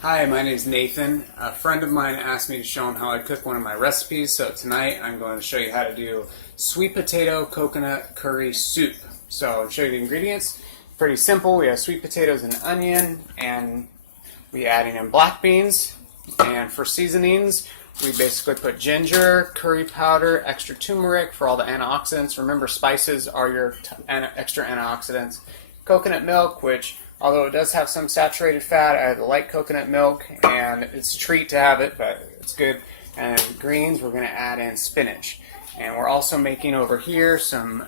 Hi, my name is Nathan. A friend of mine asked me to show him how I cook one of my recipes, so tonight I'm going to show you how to do sweet potato coconut curry soup. So I'll show you the ingredients. Pretty simple. We have sweet potatoes and onion, and we adding in black beans. And for seasonings, we basically put ginger, curry powder, extra turmeric for all the antioxidants. Remember, spices are your extra antioxidants. Coconut milk, which although it does have some saturated fat, I like coconut milk, and it's a treat to have it, but it's good. And greens, we're going to add in spinach. And we're also making over here some,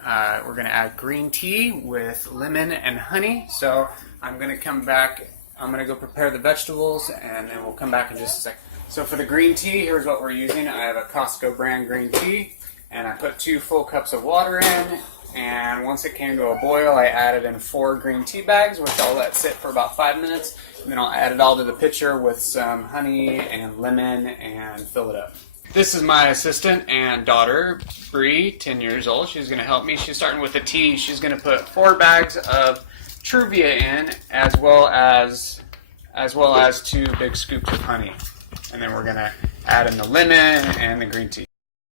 we're going to add green tea with lemon and honey. So I'm going to come back, I'm going to go prepare the vegetables, and then we'll come back in just a second. So for the green tea, here's what we're using. I have a Costco brand green tea, and I put 2 full cups of water in. And once it came to a boil, I added in 4 green tea bags, which I'll let sit for about 5 minutes. And then I'll add it all to the pitcher with some honey and lemon and fill it up. This is my assistant and daughter, Bree, 10 years old. She's going to help me. She's starting with the tea. She's going to put 4 bags of Truvia in, as well as 2 big scoops of honey. And then we're going to add in the lemon and the green tea.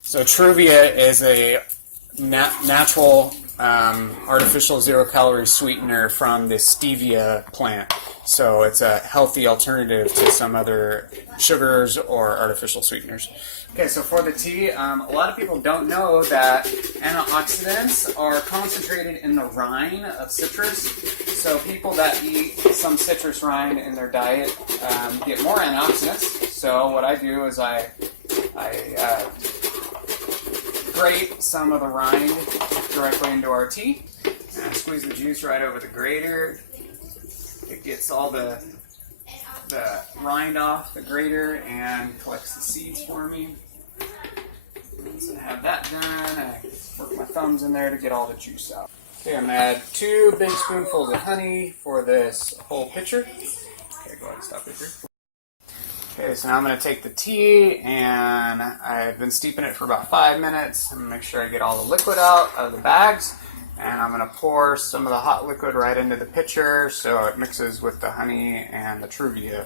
So Truvia is a natural artificial zero-calorie sweetener from the stevia plant. So it's a healthy alternative to some other sugars or artificial sweeteners. Okay, so for the tea, a lot of people don't know that antioxidants are concentrated in the rind of citrus. So people that eat some citrus rind in their diet get more antioxidants. So what I do is I grate some of the rind directly into our tea, and I squeeze the juice right over the grater. It gets all the rind off the grater and collects the seeds for me. Once I have that done, I work my thumbs in there to get all the juice out. Okay, I'm going to add 2 big spoonfuls of honey for this whole pitcher. Okay, go ahead and stop it here. Okay, so now I'm going to take the tea, and I've been steeping it for about 5 minutes. I'm going to make sure I get all the liquid out of the bags, and I'm going to pour some of the hot liquid right into the pitcher so it mixes with the honey and the Truvia.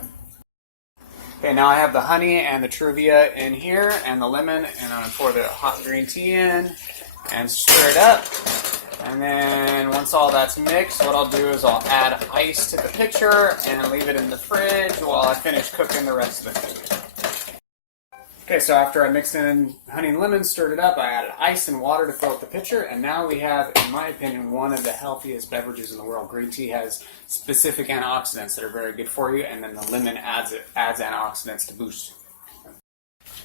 Okay, now I have the honey and the Truvia in here, and the lemon, and I'm going to pour the hot green tea in and stir it up. And then once all that's mixed, what I'll do is I'll add ice to the pitcher and leave it in the fridge while I finish cooking the rest of the food. Okay, so after I mixed in honey and lemon, stirred it up, I added ice and water to fill up the pitcher, and now we have, in my opinion, one of the healthiest beverages in the world. Green tea has specific antioxidants that are very good for you, and then the lemon adds antioxidants to boost.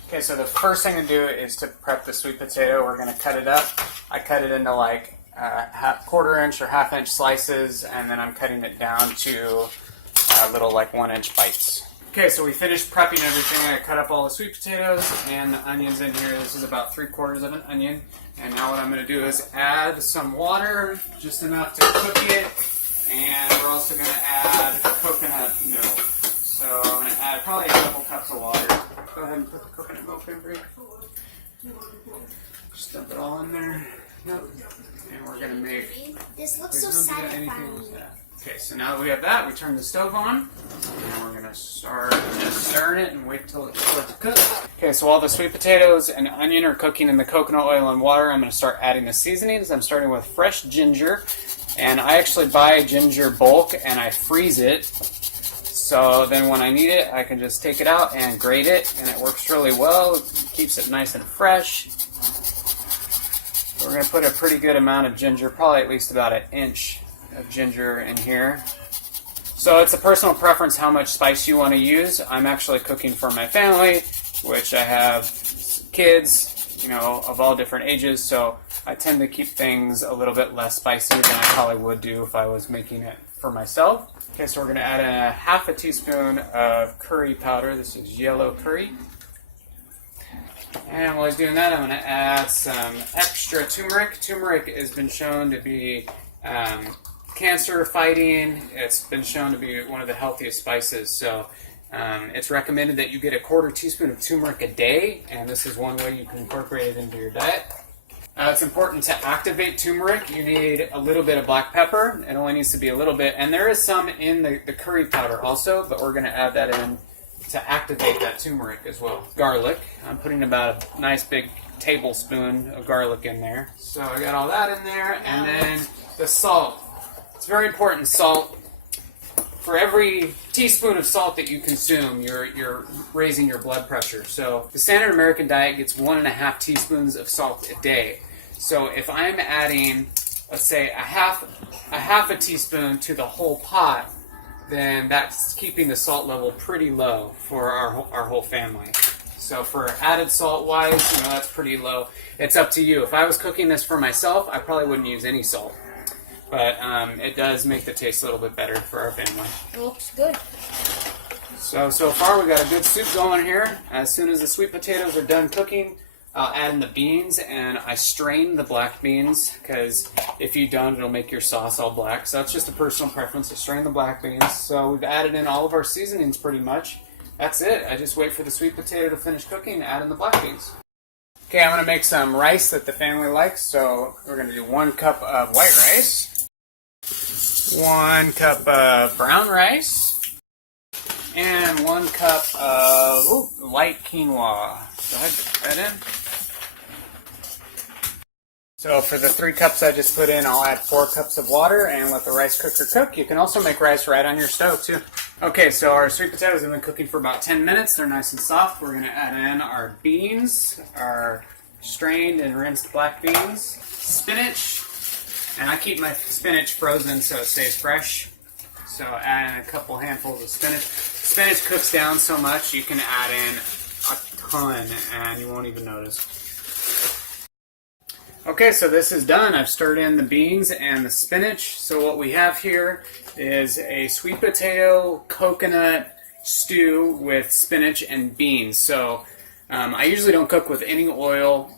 Okay, so the first thing to do is to prep the sweet potato. We're going to cut it up. I cut it into like quarter-inch or half-inch slices, and then I'm cutting it down to little like 1-inch bites. Okay, so we finished prepping everything. I cut up all the sweet potatoes and the onions in here. This is about 3/4 of an onion. And now what I'm going to do is add some water, just enough to cook it, and we're also going to add coconut milk. So I'm going to add probably a couple cups of water. Go ahead and put the coconut milk in, Bree. Just dump it all in there. Yep. And we're going to make... This looks so satisfying. Okay, so now that we have that, we turn the stove on, and we're going to start just stirring it and wait till it starts to cook. Okay, so while the sweet potatoes and onion are cooking in the coconut oil and water, I'm going to start adding the seasonings. I'm starting with fresh ginger, and I actually buy ginger bulk, and I freeze it. So then when I need it, I can just take it out and grate it, and it works really well. It keeps it nice and fresh. We're going to put a pretty good amount of ginger, probably at least about 1 inch of ginger in here. So it's a personal preference how much spice you want to use. I'm actually cooking for my family, which I have kids, you know, of all different ages, so I tend to keep things a little bit less spicy than I probably would do if I was making it for myself. Okay, so we're going to add a 1/2 teaspoon of curry powder. This is yellow curry. And while he's doing that, I'm going to add some extra turmeric. Turmeric has been shown to be cancer fighting. It's been shown to be one of the healthiest spices. So it's recommended that you get a 1/4 teaspoon of turmeric a day, and this is one way you can incorporate it into your diet. It's important to activate turmeric. You need a little bit of black pepper. It only needs to be a little bit. And there is some in the curry powder also, but we're going to add that in to activate that turmeric as well. Garlic. I'm putting about a nice big tablespoon of garlic in there. So I got all that in there. And then the salt. It's very important, salt. For every teaspoon of salt that you consume, you're raising your blood pressure. So the standard American diet gets 1.5 teaspoons of salt a day. So if I'm adding, let's say, a half a teaspoon to the whole pot, then that's keeping the salt level pretty low for our whole family. So for added salt wise, that's pretty low. It's up to you. If I was cooking this for myself, I probably wouldn't use any salt. But it does make the taste a little bit better for our family. It looks good. So far we got a good soup going here. As soon as the sweet potatoes are done cooking, I'll add in the beans, and I strain the black beans, because if you don't, it'll make your sauce all black. So that's just a personal preference, to strain the black beans. So we've added in all of our seasonings pretty much. That's it. I just wait for the sweet potato to finish cooking and add in the black beans. Okay, I'm going to make some rice that the family likes. So we're going to do 1 cup of white rice. 1 cup of brown rice, and 1 cup of light quinoa. Go ahead, put that in. So for the 3 cups I just put in, I'll add 4 cups of water and let the rice cooker cook. You can also make rice right on your stove too. Okay, so our sweet potatoes have been cooking for about 10 minutes. They're nice and soft. We're going to add in our beans, our strained and rinsed black beans, spinach. And I keep my spinach frozen so it stays fresh. So add in a couple handfuls of spinach. Spinach cooks down so much you can add in a ton and you won't even notice. Okay, so this is done. I've stirred in the beans and the spinach. So what we have here is a sweet potato coconut stew with spinach and beans. So I usually don't cook with any oil.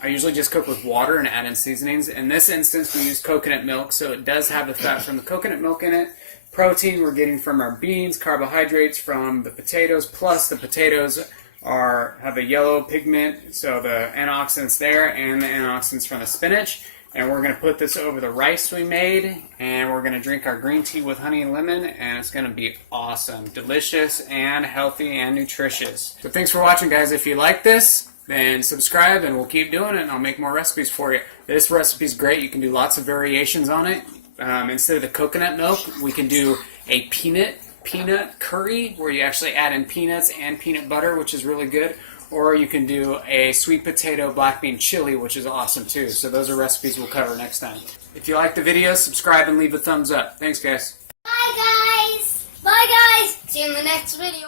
I usually just cook with water and add in seasonings. In this instance, we use coconut milk, so it does have the fat from the coconut milk in it. Protein we're getting from our beans, carbohydrates from the potatoes, plus the potatoes have a yellow pigment, so the antioxidants there, and the antioxidants from the spinach. And we're going to put this over the rice we made, and we're going to drink our green tea with honey and lemon, and it's going to be awesome. Delicious and healthy and nutritious. So thanks for watching, guys. If you like this, then subscribe, and we'll keep doing it, and I'll make more recipes for you. This recipe's great. You can do lots of variations on it. Instead of the coconut milk, we can do a peanut curry, where you actually add in peanuts and peanut butter, which is really good. Or you can do a sweet potato black bean chili, which is awesome too. So those are recipes we'll cover next time. If you like the video, subscribe and leave a thumbs up. Thanks, guys. Bye, guys. Bye, guys. See you in the next video.